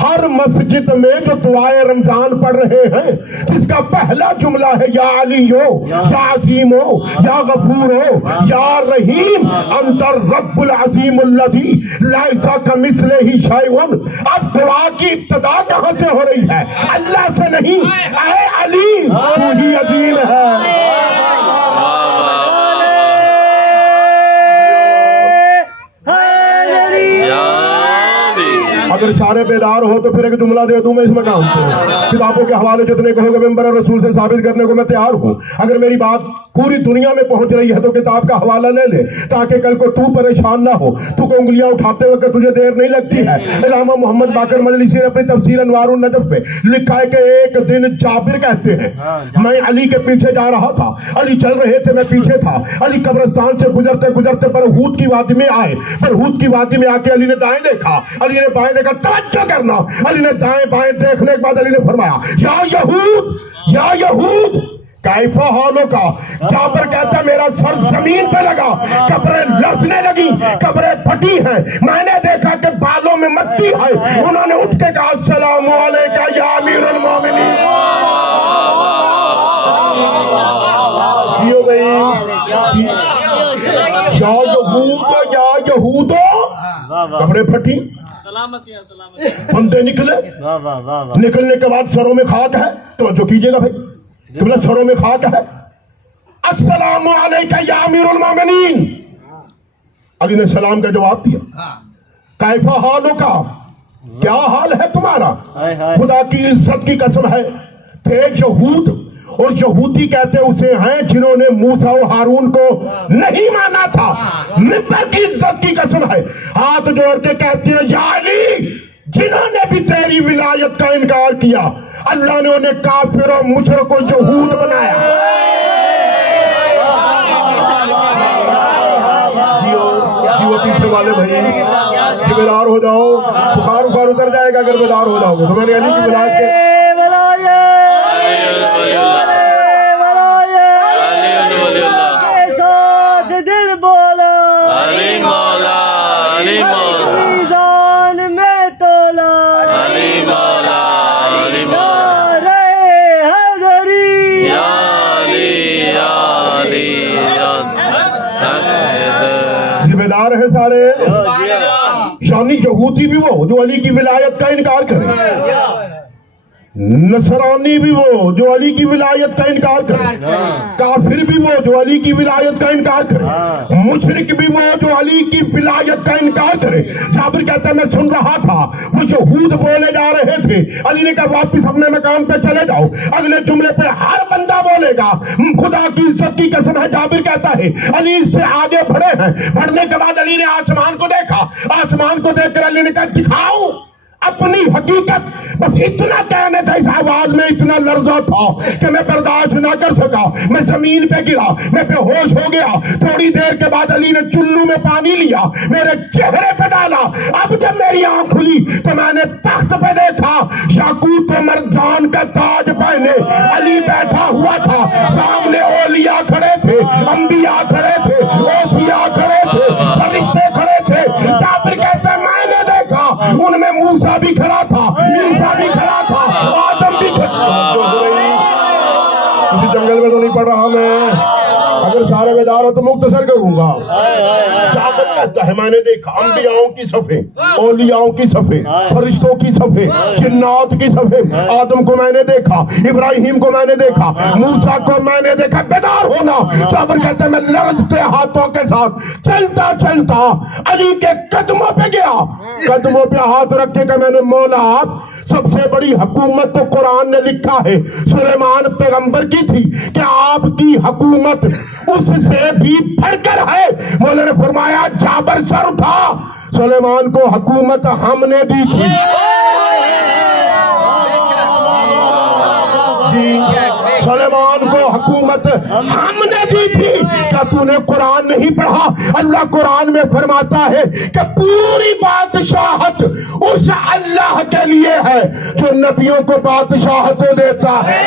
ہر مسجد میں جو دعائے رمضان پڑھ رہے ہیں جس کا پہلا جملہ ہے یا علی ہو یا عظیم ہو یا غفور ہو یا رحیم انت الرب العظیم الذی لیس کمثلہ شیء. اب دعا کی ابتدا کہاں سے ہو رہی ہے؟ اللہ سے نہیں. اے علی تو ہی عظیم ہے. اگر سارے بیدار ہو تو پھر ایک جملہ دے دوں میں اس مقام سے. کتابوں کے حوالے جتنے کہو گے ممبر رسول سے ثابت کرنے کو میں تیار ہوں. اگر میری بات پوری دنیا میں پہنچ رہی ہے تو کتاب کا حوالہ لے لے تاکہ کل کو تو پریشان نہ ہو. تو کو انگلیاں اٹھاتے وقت تجھے دیر نہیں لگتی ہے. علامہ محمد باقر مجلسی نے اپنی تفسیر انوار النجف میں لکھا ہے کہ ایک دن جابر کہتے ہیں میں علی کے پیچھے جا رہا تھا. علی چل رہے تھے, میں پیچھے تھا. علی قبرستان سے گزرتے گزرتے برہوت کی وادی میں آئے. برہوت کی وادی میں آ کے علی نے دائیں دیکھا, علی نے بائیں دیکھا. توجہ کرنا, علی نے دائیں بائیں دیکھنے کے بعد علی نے فرمایا یا یہود یا یہود کیفا حالوں کا. جابر کہتا ہے میرا سر زمین پہ لگا, قبریں لرزنے لگی, قبریں پھٹی ہیں. میں نے دیکھا کہ بالوں میں مٹی ہے. انہوں نے اٹھ کے کہا السلام علیکہ یا امیر المومنین. جیو گئی یا یہود یا یہودو. قبریں پھٹی, بندے نکلے. نکلنے کے بعد سروں میں خاک ہے. توجہ کیجئے گا بھائی, قبلہ سروں میں خاک ہے. السلام علیکہ یا امیر المومنین. علی نے سلام کا جواب دیا. کیفا حالوں کا, کیا حال ہے تمہارا؟ خدا کی عزت کی قسم ہے تھے یہود, اور یہودی کہتے اسے ہیں جنہوں نے موسیٰ و ہارون کو نہیں مانا تھا. ممبر کی عزت کی قسم ہے ہاتھ جوڑ کے کہتے ہیں یا علی جنہوں نے بھی تیری ولایت کا انکار کیا اللہ نے انہیں کافر اور مشرک و یہود بنایا. جیو پیچھے والے بھائی بیدار ہو جاؤ, بخار اتر جائے گا اگر بیدار ہو جاؤ گے. تو میں نے علی کی ولایت کے ہے سارے. یعنی یہودی بھی وہ جو علی کی ولایت کا انکار کرے, نصرانی بھی وہ جو علی کی ولایت کا انکار کرے, کافر بھی وہ جو علی کی ولایت کا انکار کرے, مشرک بھی وہ جو علی کی ولایت کا انکار کرے. جابر کہتا ہے میں سن رہا تھا وہ یہود بولے جا رہے تھے. علی نے کہا واپس اپنے مقام پہ چلے جاؤ, اگلے جملے پہ ہر بندہ بولے گا. خدا کی عزت کی قسم ہے جابر کہتا ہے علی اس سے آگے بڑھے ہیں. بڑھنے کے بعد علی نے آسمان کو دیکھا, آسمان کو دیکھ کر علی نے کہا دکھاؤ اپنی حقیقت. بس اتنا کہنے تھا, اس آواز میں اتنا لرزہ تھا کہ میں برداشت نہ کر سکا. میں زمین پہ گرا, میں بے ہوش ہو گیا. تھوڑی دیر کے بعد علی نے چلو میں پانی لیا, میرے چہرے پہ ڈالا. اب جب میری آنکھ کھلی تو میں نے تخت پہ دیکھا یاقوت و مرجان کا تاج پہنے علی بیٹھا ہوا تھا. سامنے اولیاء کھڑے تھے, انبیاء کھڑے تھے, اوصیاء کھڑے تھے, فرشتے کھڑے تھے. جابر کہتا ہے میں نے دیکھا ان میں موسیٰ بھی کھڑا تھا, عیسیٰ بھی کھڑا تھا, آدم بھی کھڑا تھا. کسی جنگل میں تو نہیں پڑھ رہا میں, اگر سارے بیدار ہو تو مختصر کروں گا. جابر کہتا ہے میں نے دیکھا انبیاءوں کی صفیں, اولیاءوں کی صفیں, فرشتوں کی صفیں, جنات کی صفیں. آدم کو میں نے دیکھا, ابراہیم کو میں نے دیکھا, موسیٰ کو میں نے دیکھا. بیدار ہونا. جابر کہتا ہے میں لرزتے ہاتھوں کے ساتھ چلتا چلتا علی کے قدموں پہ گیا. قدموں پہ ہاتھ رکھ کے کہ میں نے مولا سب سے بڑی حکومت تو قرآن نے لکھا ہے سلیمان پیغمبر کی تھی کہ آپ کی حکومت اس سے بھی بڑھ کر ہے. مولا نے فرمایا جابر سر اٹھا, سلیمان کو حکومت ہم نے دی تھی. سلیمان کو حکومت ہم نے دی تھی. کیا تو نے قرآن نہیں پڑھا؟ اللہ قرآن میں فرماتا ہے کہ پوری بادشاہت اس اللہ کے لیے ہے جو نبیوں کو بادشاہت دیتا ہے.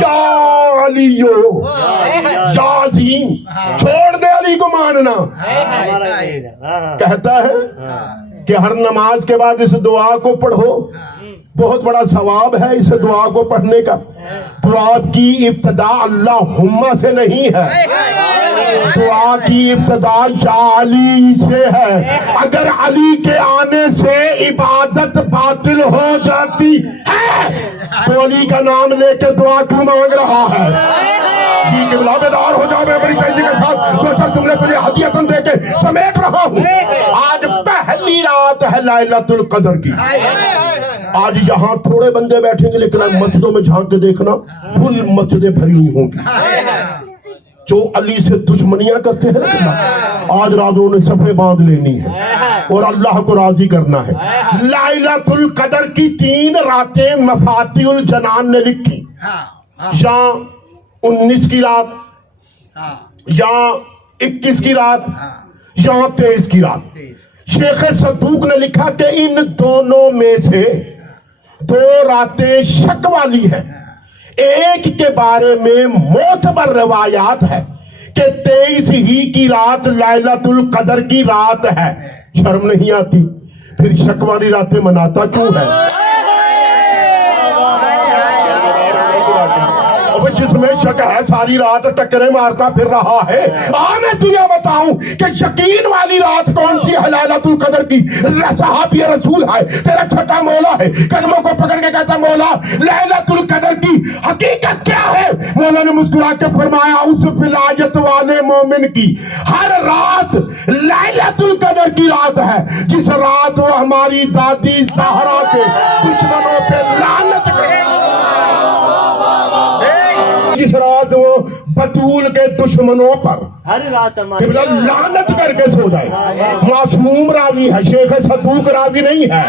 یا علیو یا عظیم, چھوڑ دے علی کو ماننا. کہتا ہے کہ ہر نماز کے بعد اس دعا کو پڑھو, بہت بڑا ثواب ہے اس دعا کو پڑھنے کا. دعا کی ابتدا اللہم سے نہیں ہے, دعا کی ابتدا یا علی سے ہے. اگر علی کے آنے سے عبادت باطل ہو جاتی ہے تو علی کا نام لے کے دعا کیوں مانگ رہا ہے؟ جی قبلہ بیدار ہو جاؤ. میں بڑی تیزی کے ساتھ دو چار جملے تجھے ہدیتاً دے کے سمیٹ رہا ہوں. آج پہلی رات ہے لیلۃ القدر کی. آج یہاں تھوڑے بندے بیٹھیں گے لیکن مسجدوں میں جھانک کے دیکھنا فل مسجدیں بھری ہوئی ہوں گی. جو علی سے دشمنیاں کرتے ہیں نا, آج رات انہیں صفحے باندھ لینی ہے اور اللہ کو راضی کرنا ہے. لیلۃ القدر کی 3 راتیں مفاتیح الجنان نے لکھی, یا 19 کی رات, یا 21 کی رات, یا 23 کی رات. شیخ صدوق نے لکھا کہ ان دونوں میں سے 2 راتیں شک والی ہیں. ایک کے بارے میں معتبر روایات ہے کہ 23 ہی کی رات لیلۃ القدر کی رات ہے. شرم نہیں آتی؟ پھر شک والی راتیں مناتا کیوں ہے؟ جس میں شک ہے ساری رات ٹکرے مارتا پھر رہا ہے. میں تجھے بتاؤں کہ شکین والی رات کون سی ہے لیلۃ القدر کی؟ صحابی رسول ہے, تیرا چھٹا مولا ہے, قدموں کو پکڑ کے کہتا مولا لیلۃ القدر کی حقیقت کیا ہے؟ مولا نے مسکرا کے فرمایا اس ولایت والے مومن کی ہر رات لیلۃ القدر کی رات ہے جس رات وہ ہماری دادی زہرا کے دشمنوں پہ لعنت کرے, جس رات وہ بطول کے دشمنوں پر ہر رات لعنت کر کے سو جائے. معصوم راوی ہے, شیخ صدوق راوی نہیں ہے,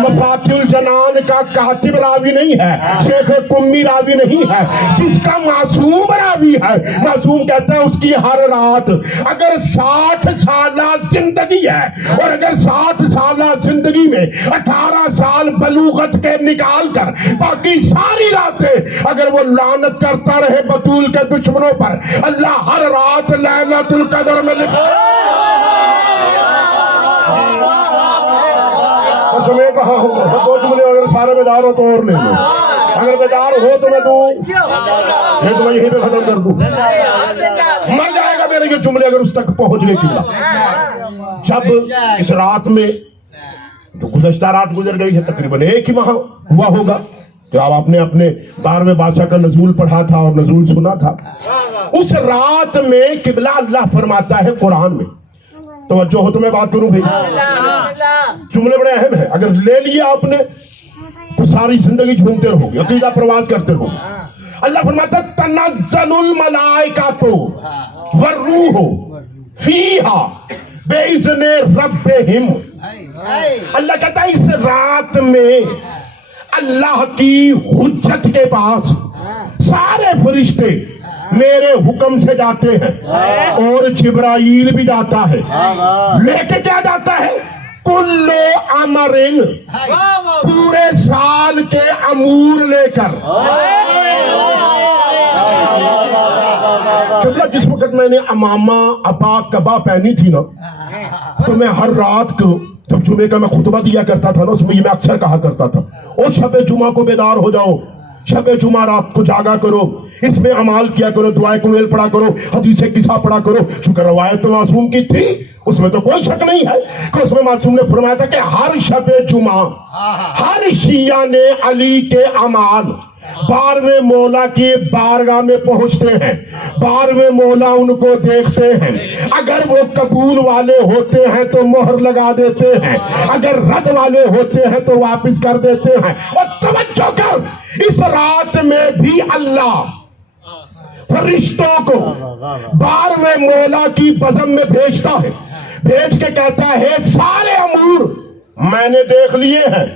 مفاتیح الجنان کا کاتب راوی نہیں ہے, شیخ قمی راوی نہیں ہے. جس کا معصوم راوی ہے, معصوم کہتا ہے اس کی ہر رات اگر 60 سالہ زندگی ہے اور اگر 60 سالہ زندگی میں 18 سال بلوغت کے نکال کر باقی ساری راتیں اگر وہ لعنت کرتا رہے بطول کے دشمنوں پر, اللہ ہر رات لیلۃ القدر میں لکھا. میں کہا ہوں دو جملے اگر سارے بیدار ہو تو اور لے لو, اگر بیدار ہو تو میں تمہیں یہیں پہ ختم کر دوں. مر جائے گا میرے یہ جملے اگر اس تک پہنچ گئے. جب اس رات میں جو گزشتہ رات گزر گئی ہے تقریباً 1 ہی ماہ ہوا ہوگا تو آپ نے اپنے 12ویں بادشاہ کا نزول پڑھا تھا اور نزول سنا تھا. اس رات میں قبلہ اللہ فرماتا ہے قرآن میں, توجہ ہو تو میں بات کروں بھائی, جملے بڑے اہم ہیں. اگر لے لیا آپ نے تو ساری زندگی جھومتے رہو گے, عقیدہ پرواز کرتے رہو گے. اللہ فرماتا ہے تنزل الملائکۃ والروح فیہا بِإِذْنِ رَبِّهِمْ. اللہ کہتا ہے اس رات میں اللہ کی حجت کے پاس سارے فرشتے میرے حکم سے جاتے ہیں اور جبرائیل بھی جاتا ہے. لے کے کیا جاتا ہے؟ کل امر, پورے سال کے امور لے کر. جس وقت میں نے امامہ ابا کبا پہنی تھی نا تو میں ہر رات کو جب جمعے کا میں خطبہ دیا کرتا تھا نا اس میں یہ میں اکثر کہا کرتا تھا, اور شب جمعہ کو بیدار ہو جاؤ, شب جمعہ رات کو جاگا کرو, اس میں عمال کیا کرو, دعائے قنویل پڑھا کرو, حدیث قصہ پڑھا کرو. چونکہ روایت تو معصوم کی تھی اس میں تو کوئی شک نہیں ہے کہ اس میں معصوم نے فرمایا تھا کہ ہر شب جمعہ ہر شیعہ نے علی کے اعمال 12ویں مولا کی بارگاہ میں پہنچتے ہیں, 12ویں مولا ان کو دیکھتے ہیں. اگر وہ قبول والے ہوتے ہیں تو مہر لگا دیتے ہیں, اگر رد والے ہوتے ہیں تو واپس کر دیتے ہیں. اور توجہ کر, اس رات میں بھی اللہ فرشتوں کو 12ویں مولا کی بزم میں بھیجتا ہے, بھیج کے کہتا ہے سارے امور میں نے دیکھ لیے ہیں.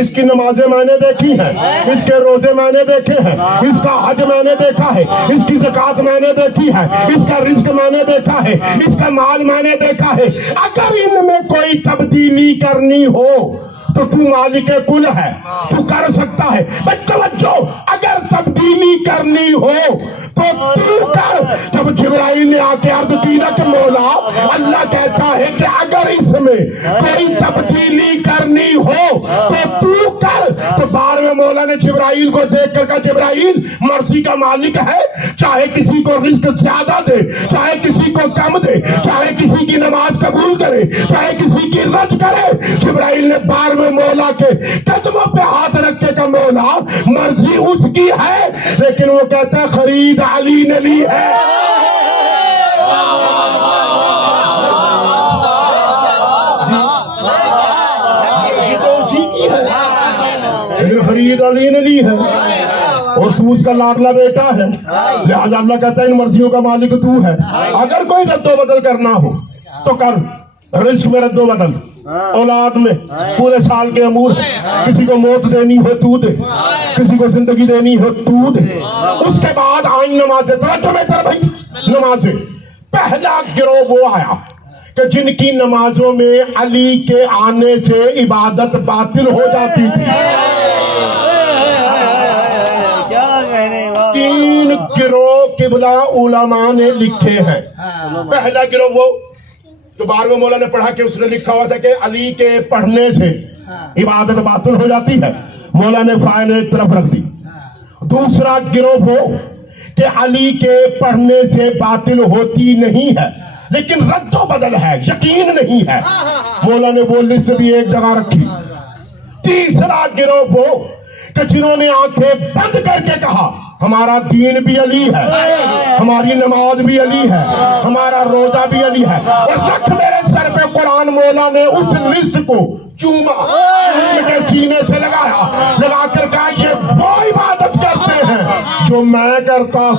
اس کی نمازیں میں نے دیکھی ہیں, اس کے روزے میں نے دیکھے ہیں, اس کا حج میں نے دیکھا ہے, اس کی زکوٰۃ میں نے دیکھی ہے, اس کا رزق میں نے دیکھا ہے, اس کا مال میں نے دیکھا ہے. اگر ان میں کوئی تبدیلی کرنی ہو تو تو مالک کل ہے, تو کر سکتا ہے. بس توجہ, اگر تبدیلی کرنی ہو تو کر. جب جبرائیل نے آ کے عرض کی نا کہ مولا, اللہ کہتا ہے کہ اگر اس میں کوئی تبدیلی کرنی ہو تو کر. تو بار میں مولا نے جبرائیل کو دیکھ کر کہا, جبرائیل مرضی کا مالک ہے, چاہے کسی کو رزق زیادہ دے, چاہے کسی کو کم دے, چاہے کسی کی نماز قبول کرے, چاہے کسی کی رد کرے. جبرائیل نے بار میں مولا کے قدموں پہ ہاتھ رکھ کے کہا, مولا مرضی اس کی ہے, لیکن وہ کہتا ہے خرید علی نے لی ہے. خرید علی نے لی ہے, اور تو اس کا لاڈلا بیٹا ہے, لہذا اللہ کہتا ہے ان مرضیوں کا مالک تو ہے. اگر کوئی رد و بدل کرنا ہو تو کر. رزق میں رد و بدل, اولاد میں پورے سال کے امور, کسی کو موت دینی ہو تو دے, کسی کو زندگی دینی ہو تو دے. اس کے بعد آئیں نمازیں. توجہ میں تر بھائی, نمازیں. پہلا گروہ وہ آیا کہ جن کی نمازوں میں علی کے آنے سے عبادت باطل ہو جاتی تھی. تین گروہ قبلہ علماء نے لکھے ہیں. پہلا گروہ وہ تو بارہویں مولا نے پڑھا کہ اس نے لکھا ہوا تھا کہ علی کے پڑھنے سے عبادت باطل ہو جاتی ہے, مولا نے فائل ایک طرف رکھ دی. دوسرا گروہ وہ کہ علی کے پڑھنے سے باطل ہوتی نہیں ہے لیکن رد و بدل ہے, یقین نہیں ہے, مولا نے وہ لسٹ بھی ایک جگہ رکھی. تیسرا گروہ وہ کہ جنہوں نے آنکھیں بند کر کے کہا ہمارا دین بھی علی ہے, ہماری نماز بھی علی ہے, ہمارا روزہ بھی علی ہے, اور رکھ میرے سر پہ قرآن. مولا نے اس لسٹ کو چوما, کے سینے سے لگایا, لگا کر کہا یہ وہ عبادت کرتے ہیں جو میں کرتا ہوں.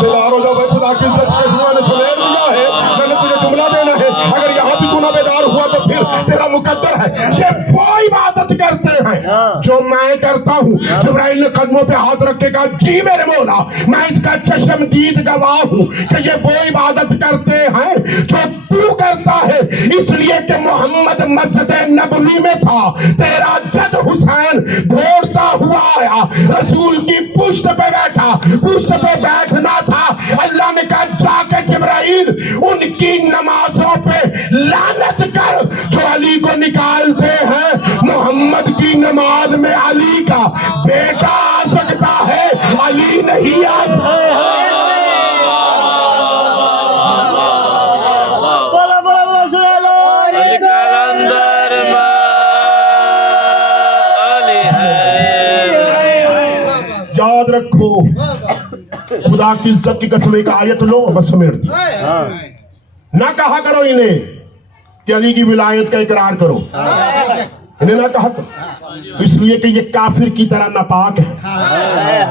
بیدار ہو جاؤ بھائی, خدا کی عزت کے سوا نے سمیٹ دیا ہے, میں نے تجھے جملہ دینا ہے, اگر یہاں بھی تو نہ بیدار ہوا تو پھر تیرا مقدر ہے. یہ وہ عبادت کرتے ہیں جو میں کرتا ہوں. جبرائیل نے قدموں پہ ہاتھ رکھ کے کہا, جی میرے مولا, میں اس کا چشمدید گواہ ہوں کہ یہ وہ عبادت کرتے ہیں جو تو کرتا ہے, اس لیے کہ محمد مسجد نبوی میں تھا, تیرا جد حسین دوڑتا ہوا آیا, رسول کی پشت پہ بیٹھا, پشت پہ بیٹھنا تھا. اللہ نے کہا جا کے جبرائیل ان کی نمازوں پہ لعنت کر جو علی کو نکالتے ہیں. محمد کی نماز میں علی کا بیٹا آ سکتا ہے, علی نہیں آ سکتا. یاد رکھو, خدا کی عزت کی قسم, ایک آیت لو بس سمیٹ دی. نہ کہا کرو انہیں کہ علی کی ولایت کا اقرار کرو, انہیں نہ کہا کرو, اس لیے کہ یہ کافر کی طرح ناپاک ہے,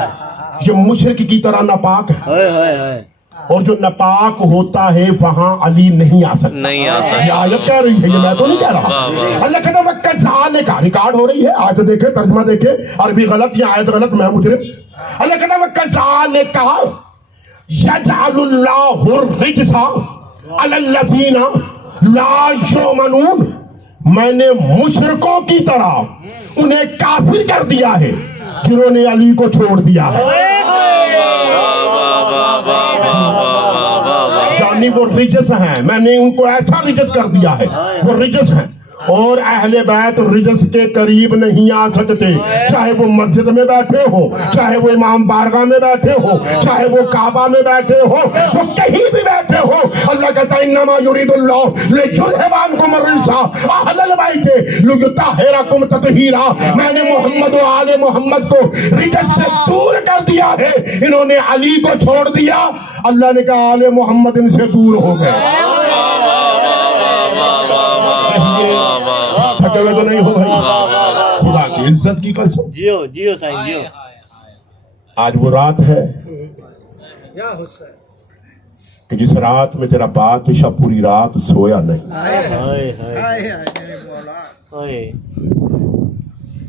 یہ مشرک کی طرح ناپاک ہے, اور جو ناپاک ہوتا ہے وہاں علی نہیں آ سکتا. یہ آیت کہہ رہی ہے, یہ میں تو نہیں کہہ رہا. اللہ کہتا ہے وَكَذَلِكَ, ریکارڈ ہو رہی ہے, آیت دیکھے, ترجمہ دیکھے, عربی غلط یا آیت غلط, میں مجرم. اللہ کہتا ہے وَكَذَلِكَ يَجْعَلُ اللَّهُ الرِّجْسَ عَلَى الَّذِينَ لَا يُؤْمِنُونَ, میں نے مشرکوں کی طرح انہیں کافر کر دیا ہے جنہوں نے علی کو چھوڑ دیا ہے. یعنی وہ رجس ہیں, میں نے ان کو ایسا رجس کر دیا ہے, وہ رجس ہیں, اور اہل بیت رجس کے قریب نہیں آ سکتے, چاہے وہ مسجد میں بیٹھے ہو, چاہے وہ امام بارگاہ میں بیٹھے ہو, چاہے وہ کعبہ میں بیٹھے ہو, وہ کہیں بھی بیٹھے ہو. اللہ کہتا ہے انما یرید اللہ لیذھب عنکم الرجس اہل البیت لیطہرکم تطہیرا, میں نے محمد و آل محمد کو رجس سے دور کر دیا ہے, انہوں نے علی کو چھوڑ دیا, اللہ نے کہا آل محمد ان سے دور ہو گئے. تھکے ہوئے تو نہیں ہو بھائی, خدا کی عزت کی قسم. جیو جیو سائن جیو. آج وہ رات ہے کہ جس رات میں تیرا بادشاہ پوری رات سویا نہیں.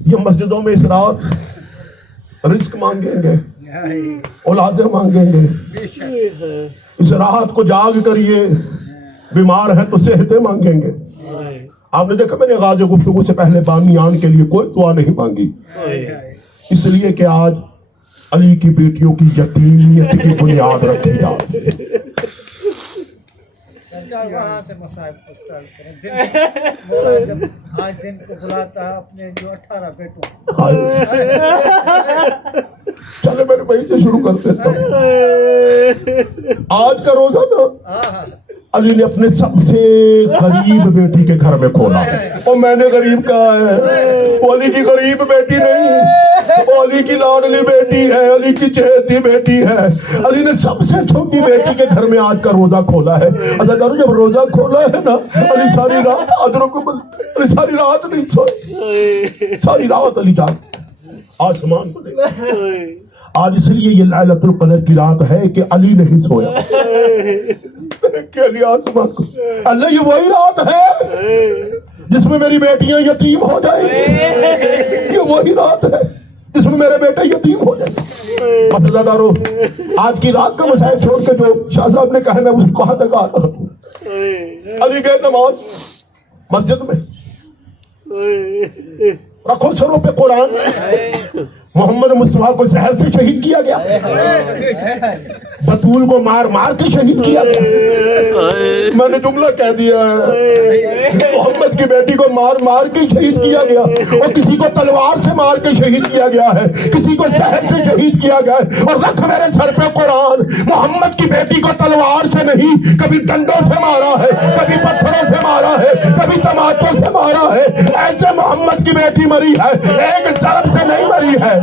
یہ مسجدوں میں اس رات رزق مانگیں گے, اولادیں مانگیں گے, اس رات کو جاگ کر یہ بیمار ہیں تو صحتیں مانگیں گے. آپ نے دیکھا میں نے غازِ گفتگو سے پہلے بامیان کے لیے کوئی دعا نہیں مانگی، اس لیے کہ آج علی کی بیٹیوں کی یتیمیت کی بنیاد رکھی جائے. سرکار وہاں سے مصائب پستال کریں. مولا جب آج دن کو بلاتا ہے اپنے جو 18 بیٹوں، چلے میں نے وہیں سے شروع کر دیتا ہوں. آج کا روزہ نا علی نے اپنے سب سے غریب بیٹی کے گھر میں کھولا. اور میں نے غریب کہا ہے، وہ علی کی غریب بیٹی نہیں، وہ علی کی لاڈلی بیٹی ہے، علی کی چہیتی بیٹی ہے. علی نے سب سے چھوٹی بیٹی کے گھر میں آج کا روزہ کھولا ہے. ادا کرو جب روزہ کھولا ہے نا، علی ساری رات اجروں کو علی ساری رات نہیں سوئے، ساری رات علی جان آسمان کو دیکھا. آج اس لیے یہ لیلۃ القدر کی رات ہے کہ علی نہیں سویا کہ علی آسمان کو. اللہ یہ وہی رات ہے جس میں میری بیٹیاں یتیم ہو جائیں، یہ وہی رات ہے جس میں میرے بیٹے یتیم ہو جائیں. مدد دارو، آج کی رات کا مسائل چھوڑ کے جو شاہ صاحب نے کہا میں اس کو کہاں تک آتا ہوں. علی گئے نماز مسجد میں، رکھو سروں پہ قرآن. محمد مصطفیٰ کو زہر سے شہید کیا گیا، بطول کو مار مار کے شہید کیا گیا. میں نے جملہ کہہ دیا ہے، محمد کی بیٹی کو مار مار کے شہید کیا گیا، اور کسی کو تلوار سے مار کے شہید کیا گیا ہے، کسی کو زہر سے شہید کیا گیا ہے. اور رکھ میرے سر پہ قرآن، محمد کی بیٹی کو تلوار سے نہیں، کبھی ڈنڈوں سے مارا ہے، کبھی پتھروں سے مارا ہے، کبھی تماچوں سے مارا ہے. ایسے محمد کی بیٹی مری ہے، ایک ضرب سے نہیں مری ہے.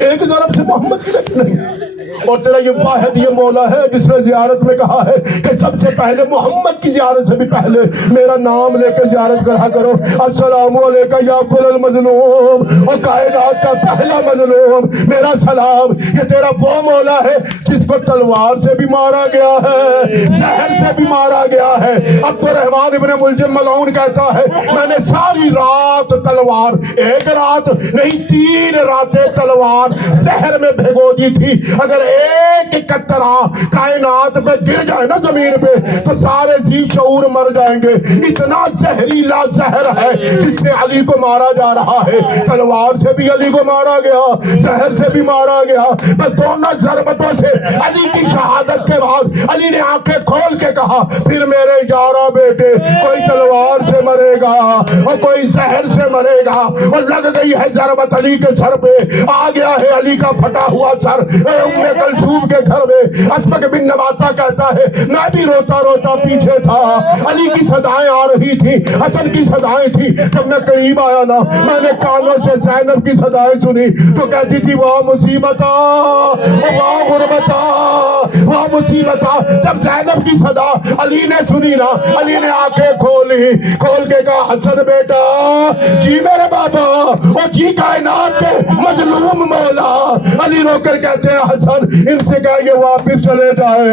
ایک ضرب سے محمد کی بیٹی نہیں. اور تیرا یہ واحد یہ مولا ہے جس نے زیارت میں کہا ہے کہ سب سے پہلے محمد کی زیارت سے بھی پہلے میرا نام لے کے زیارت کرا کرو. السلام علیکم یا کل المظلوم، اور کائنات کا پہلا مظلوم میرا سلام. یہ تیرا وہ مولا ہے جس کو تلوار سے بھی مارا گیا ہے، زہر سے بھی مارا گیا ہے. عبد الرحمن ابن ملجم ملعون کہتا ہے میں نے ساری رات تلوار، ایک رات نہیں 3 راتیں تلوار زہر میں بھگو دی تھی. اگر ایک قطرہ کائنات میں گر جائے نا زمین پہ تو سارے ذی شعور مر جائیں گے. اتنا زہریلا زہر ہے جس سے علی کو مارا جا رہا ہے. تلوار سے بھی علی کو مارا گیا، زہر سے بھی مارا گیا. بس دونوں ضربتوں سے علی کی شہادت کے بعد علی نے آنکھیں کھول کے کہا پھر میرے 11 بیٹے، کوئی تلوار سے مرے گا اور کوئی زہر سے مرے گا. اور لگ گئی ہے ضربت علی کے سر پہ، آ گیا ہے علی کا پھٹا ہوا سر ام کلثوم کے گھر میں. اسبغ بن نباتہ کہتا ہے میں بھی روتا روتا پیچھے تھا، علی کی صدائیں آ رہی تھی، حسن کی صدائیں تھی. جب میں قریب آیا نا میں نے کانوں سے زینب کی صدائیں سنی تو کہتی تھی واہ مصیبتا واہ غربتا واہ مصیبتا. جب زینب کی صدا علی نے سنی نا، علی نے آنکھیں کھولی، کھول کے کہا حسن بیٹا جی میرے بابا، اور جی کائنات کے مظلوم مولا. علی رو کر کہتے ہیں حسن ان سے کہا یہ واپس چلے جائے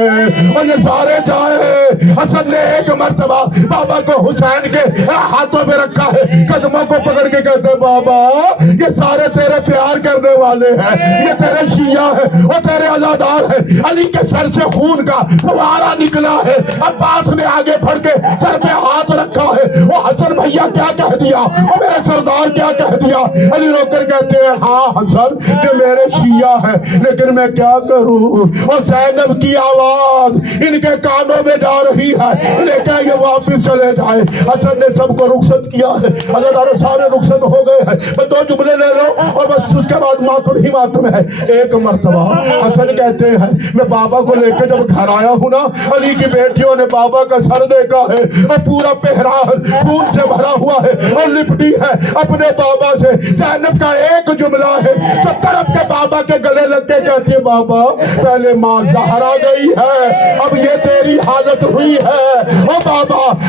اور یہ سارے جائے. حسن نے ایک مرتبہ بابا کو حسین کے ہاتھوں میں رکھا ہے، قدموں کو پکڑ کے کہتے ہیں بابا یہ سارے تیرے پیار کرنے والے ہیں، یہ تیرے شیعہ ہیں اور تیرے عزادار ہیں. علی کے سر سے خون کا فوارہ نکلا ہے. عباس نے آگے بڑھ کے سر پہ ہاتھ رکھا ہے. وہ حسن بھیا کیا کہہ دیا، وہ میرے سردار کیا کہہ دیا. علی رو کر کہتے ہیں ہاں حسن کہ میرے شیعہ ہے لیکن میں کیا کروں. اور زینب کی آواز ان کے کانوں میں جا رہی ہے لیکن یہ واپس چلے جائے. حسن نے سب کو رخصت کیا ہے، اللہ تعالیٰ سارے رخصت ہو گئے ہیں. بس 2 جملے لے لو اور بس اس کے بعد ماتم ہی ماتم ہے. ایک مرتبہ حسن کہتے ہیں میں بابا کو لے کے جب گھر آیا ہوں نا، علی کی بیٹیوں نے بابا کا سر دیکھا ہے اور پورا پہراؤ خون سے بھرا ہوا ہے اور لپٹی ہے اپنے بابا سے. زینب کا ایک جملہ ہے جو طرف کے بابا کے گلے لگ کے کہتی ہے بابا پہلے ماں زہرا گئی ہے، اب یہ تیری حالت ہوئی ہے. او بابا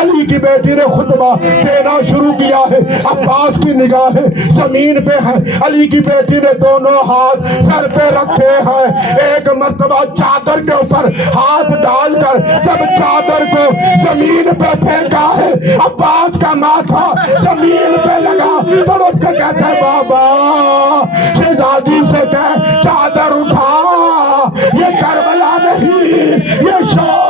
علی کی بیٹی نے خطبہ دینا شروع کیا ہے. عباس کی نگاہیں زمین پہ ہیں. علی کی بیٹی نے دونوں ہاتھ سر پہ رکھے ہیں. ایک مرتبہ چادر کے اوپر ہاتھ ڈال کر جب چادر کو زمین پہ پھینکا ہے, عباس کا ماتھا زمین پہ لگا تو اٹھ کے کہتا ہے بابا شہزادی سے کہہ چادر اٹھا, یہ کربلا نہیں, یہ شام